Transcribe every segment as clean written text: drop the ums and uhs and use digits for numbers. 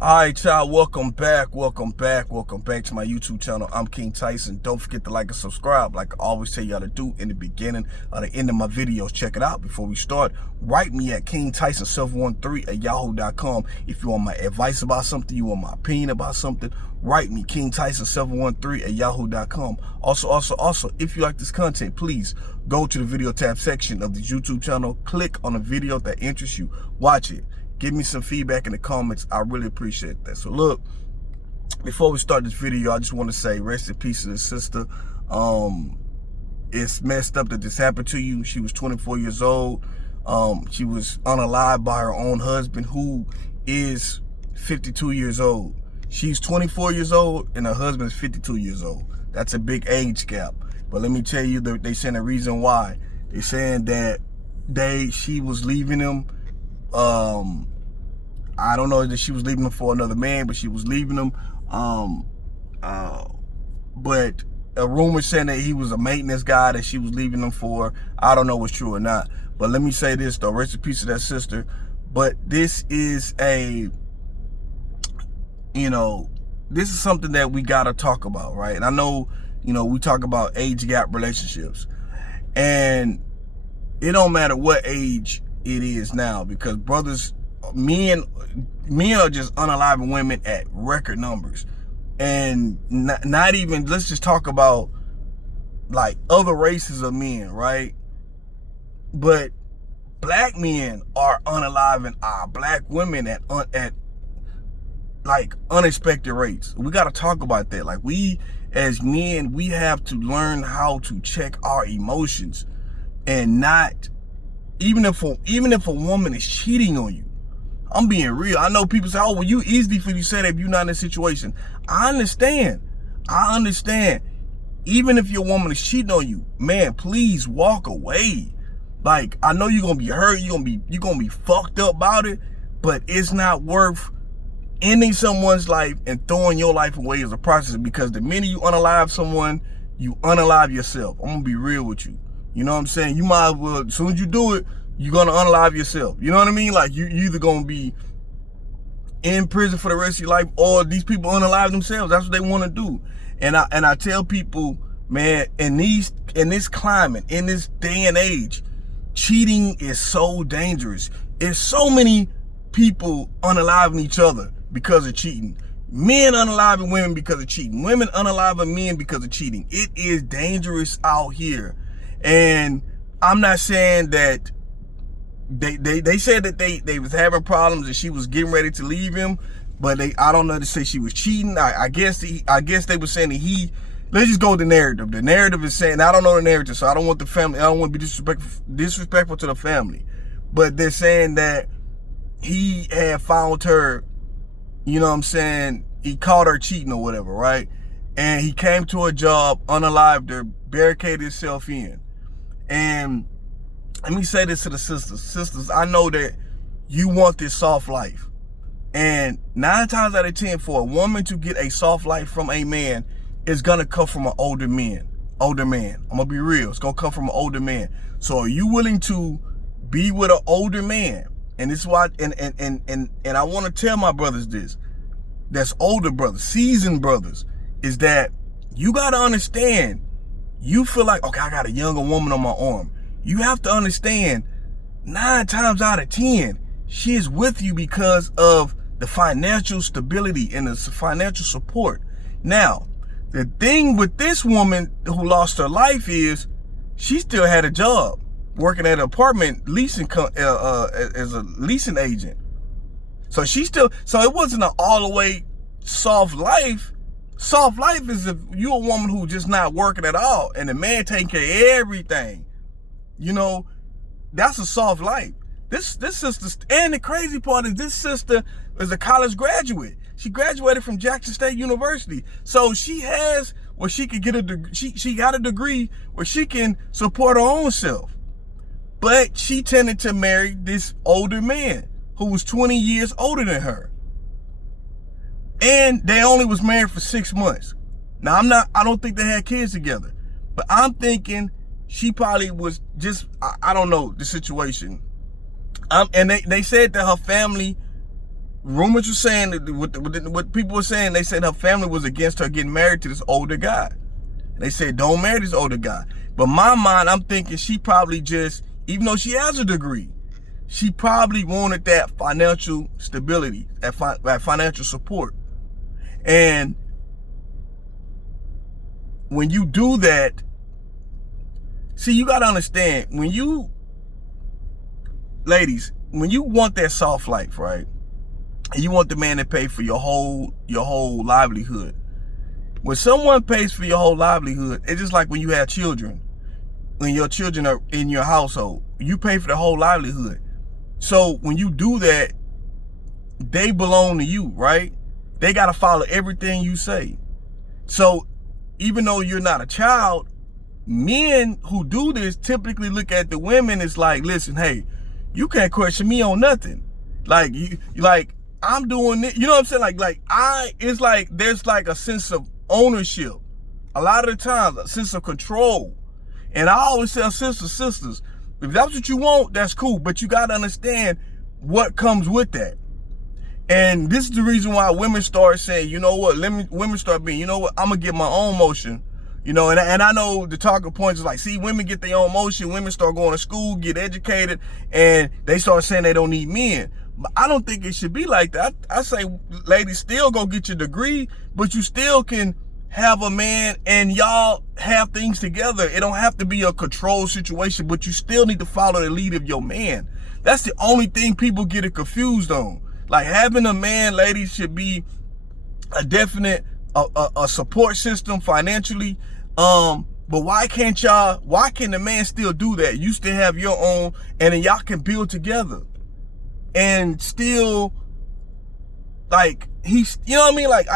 All right, y'all, welcome back to my YouTube channel. I'm King Tyson. Don't forget to like and subscribe like I always tell y'all to do in the beginning or the end of my videos. Check it out. Before we start, write me at kingtyson713@yahoo.com. If you want my advice about something, you want my opinion about something, write me kingtyson713@yahoo.com. Also, if you like this content, please go to the video tab section of the YouTube channel, click on the video that interests you, watch it. Give me some feedback in the comments. I really appreciate that. So look, before we start this video, I just want to say rest in peace to the sister. It's messed up that this happened to you. She was 24 years old. She was unalived by her own husband, who is 52 years old. She's 24 years old and her husband is 52 years old. That's a big age gap. But let me tell you, they saying the reason why. They're saying that she was leaving him. I don't know that she was leaving him for another man, but she was leaving him. But a rumor saying that he was a maintenance guy that she was leaving him for. I don't know what's true or not. But let me say this though, rest in peace to that sister. But this is this is something that we gotta talk about, right? And I know, we talk about age gap relationships, and it don't matter what age it is now, because men are just unaliving women at record numbers. And not even, let's just talk about like other races of men, right? But black men are unaliving our black women at like unexpected rates. We got to talk about that. Like, we as men, we have to learn how to check our emotions, and not, even if a woman is cheating on you. I'm being real. I know people say, oh, well, you easily for you say that if you're not in a situation. I understand. Even if your woman is cheating on you, man, please walk away. Like, I know you're gonna be hurt, you're gonna be fucked up about it, but it's not worth ending someone's life and throwing your life away as a process, because the minute you unalive someone, you unalive yourself. I'm gonna be real with you. You know what I'm saying? You might as well, as soon as you do it, you're gonna unalive yourself. You know what I mean? Like, you either gonna be in prison for the rest of your life, or these people unalive themselves. That's what they want to do. And I tell people, man, in this climate, in this day and age, cheating is so dangerous. There's so many people unaliving each other because of cheating. Men unaliving women because of cheating. Women unaliving men because of cheating. It is dangerous out here. And I'm not saying that they said that they was having problems and she was getting ready to leave him, but I don't know, to say she was cheating. I guess they were saying that let's just go with the narrative. The narrative is saying, I don't know the narrative, so I don't want the family, I don't want to be disrespectful to the family, but they're saying that he had found her, you know what I'm saying, he caught her cheating or whatever, right? And he came to her job, unalived her, barricaded himself in. And let me say this to the sisters. Sisters, I know that you want this soft life. And 9 times out of 10, for a woman to get a soft life from a man, it's gonna come from an older man. I'm gonna be real. It's gonna come from an older man. So are you willing to be with an older man? And this is why, and I want to tell my brothers this, that's older brothers, seasoned brothers, is that you gotta understand, you feel like, okay, I got a younger woman on my arm. You have to understand, 9 times out of 10, she is with you because of the financial stability and the financial support. Now, the thing with this woman who lost her life is she still had a job working at an apartment leasing as a leasing agent. So it wasn't an all the way soft life. Soft life is if you're a woman who just not working at all and the man taking care of everything. That's a soft life. This sister, and the crazy part is this sister is a college graduate. She graduated from Jackson State University. So she has where she could get she got a degree where she can support her own self. But she tended to marry this older man who was 20 years older than her. And they only was married for 6 months. Now I don't think they had kids together, but I'm thinking she probably was just, I don't know the situation. And they said that her family rumors were saying that what people were saying, they said her family was against her getting married to this older guy. They said, don't marry this older guy. But my mind, I'm thinking she probably just, even though she has a degree, she probably wanted that financial stability, that financial support. And when you do that, see, you got to understand, ladies, when you want that soft life, right? And you want the man to pay for your whole livelihood. When someone pays for your whole livelihood, it's just like when you have children. When your children are in your household, you pay for the whole livelihood. So when you do that, they belong to you, right? They got to follow everything you say. So even though you're not a child, men who do this typically look at the women as like, listen, hey, you can't question me on nothing. Like, I'm doing it. You know what I'm saying? It's like there's like a sense of ownership. A lot of the times, a sense of control. And I always tell sisters, if that's what you want, that's cool. But you got to understand what comes with that. And this is the reason why women start saying, you know what, women start being, you know what, I'm going to get my own motion. You know, and I know the talking points is like, see, women get their own motion. Women start going to school, get educated, and they start saying they don't need men. But I don't think it should be like that. I say, ladies, still go get your degree, but you still can have a man and y'all have things together. It don't have to be a control situation, but you still need to follow the lead of your man. That's the only thing people get it confused on. Like, having a man, ladies, should be a definite a support system financially. But why can the man still do that? You still have your own, and then y'all can build together. And still, like, he's, you know what I mean? Like,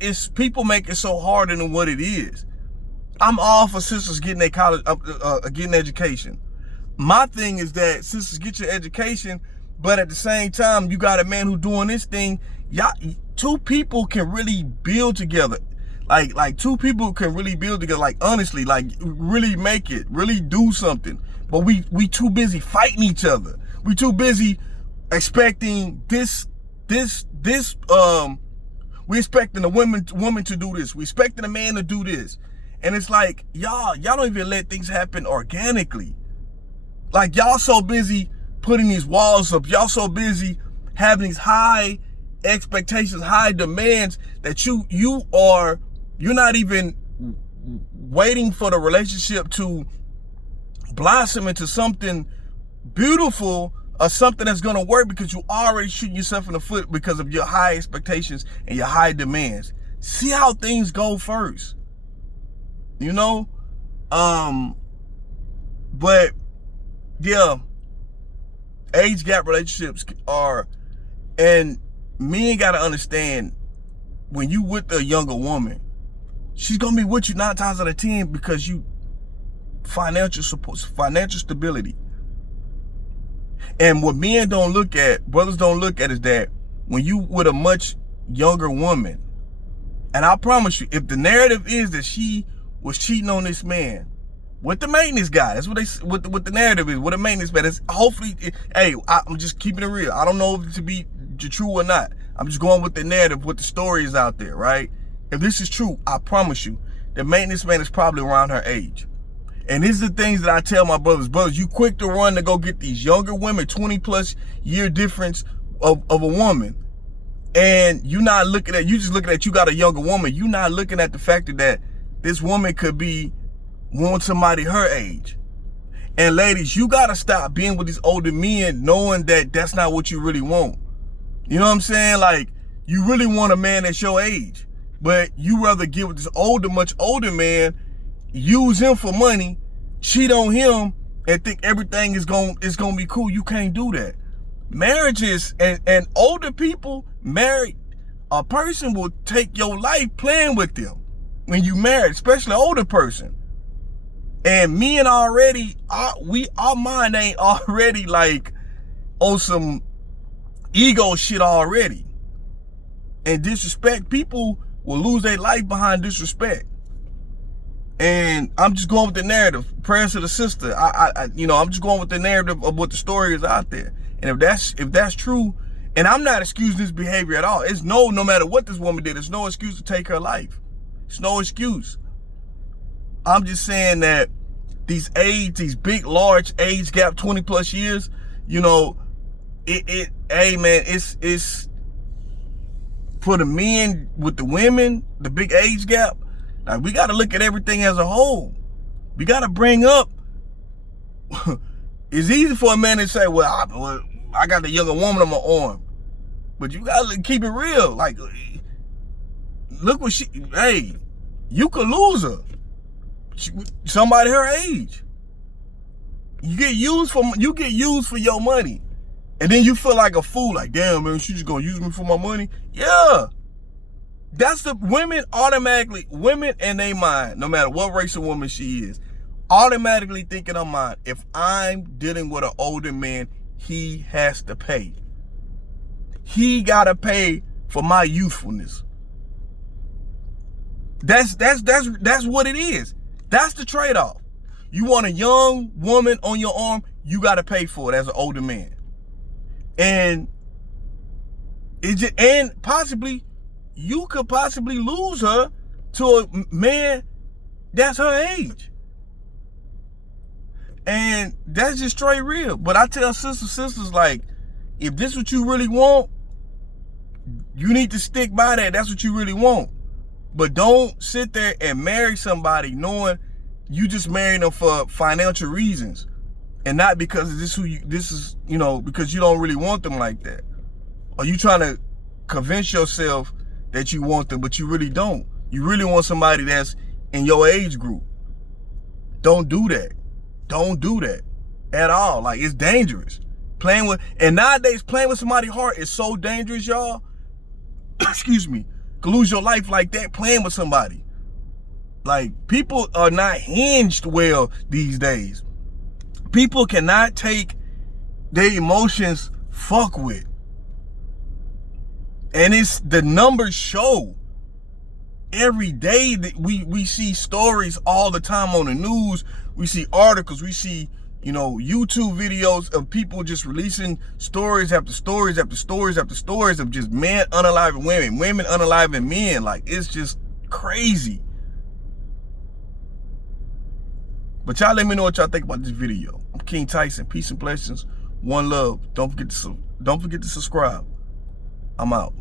it's people make it so harder than what it is. I'm all for sisters getting their college, getting education. My thing is that sisters, get your education, but at the same time, you got a man who doing this thing. Y'all, two people can really build together. Like two people can really build together. Like, honestly, like, really make it, really do something. But we too busy fighting each other. We too busy expecting this. We expecting a woman to do this. We expecting a man to do this. And it's like, y'all don't even let things happen organically. Like, y'all so busy putting these walls up. Y'all so busy having these high expectations, high demands, that you're not even waiting for the relationship to blossom into something beautiful or something that's going to work, because you already shooting yourself in the foot because of your high expectations and your high demands. See how things go first, you know? But yeah, age gap relationships are, and men got to understand, when you with a younger woman, she's going to be with you 9 times out of 10 because you financial support, financial stability. And what men don't look at, brothers don't look at, is that when you with a much younger woman, and I promise you, if the narrative is that she was cheating on this man with the maintenance guy, that's what what the narrative is, with a maintenance man. It's hopefully, I'm just keeping it real. I don't know if it to be true or not. I'm just going with the narrative, what the story is out there, right? If this is true, I promise you, the maintenance man is probably around her age. And these are the things that I tell my brothers, you quick to run to go get these younger women, 20 plus year difference of a woman. And you're not looking at, you just looking at, you got a younger woman. You're not looking at the fact that this woman could be wanting somebody her age. And ladies, you got to stop being with these older men knowing that that's not what you really want. You know what I'm saying? Like, you really want a man that's your age, but you rather get with this older, much older man, use him for money, cheat on him, and think everything is gonna be cool. You can't do that. Marriages and older people married, a person will take your life playing with them when you married, especially an older person. And men already, our mind ain't already like on some ego shit already. And disrespect, people will lose their life behind disrespect. And I'm just going with the narrative. Prayers to the sister. I'm just going with the narrative of what the story is out there. And if that's true, And I'm not excusing this behavior at all. It's no matter what this woman did, it's no excuse to take her life. It's no excuse. I'm just saying that these big, large age gap, 20 plus years, hey man, it's for the men with the women, the big age gap. Like, we got to look at everything as a whole. We got to bring up, it's easy for a man to say, well, I got the younger woman on my arm. But you got to keep it real. Like, look what you could lose her. Somebody her age. You get used for your money. And then you feel like a fool, like, damn, man, she just gonna use me for my money? Yeah. That's the women in their mind, no matter what race of woman she is, automatically think in her mind, if I'm dealing with an older man, he has to pay. He gotta pay for my youthfulness. That's what it is. That's the trade-off. You want a young woman on your arm, you gotta pay for it as an older man. And you could possibly lose her to a man that's her age. And that's just straight real. But I tell sisters, like, if this is what you really want, you need to stick by that. That's what you really want. But don't sit there and marry somebody knowing you just marrying them for financial reasons. And not because because you don't really want them like that. Or you trying to convince yourself that you want them, but you really don't. You really want somebody that's in your age group. Don't do that. Don't do that at all. Like, it's dangerous. And nowadays, playing with somebody's heart is so dangerous, y'all. Excuse me. Could lose your life like that playing with somebody. Like, people are not hinged well these days. People cannot take their emotions fuck with. And it's the numbers show. Every day that we see stories all the time on the news. We see articles. We see, YouTube videos of people just releasing stories after stories after stories after stories of just men unaliving women, women unaliving men. Like, it's just crazy. But y'all let me know what y'all think about this video. I'm King Tyson. Peace and blessings. One love. Don't forget to subscribe. I'm out.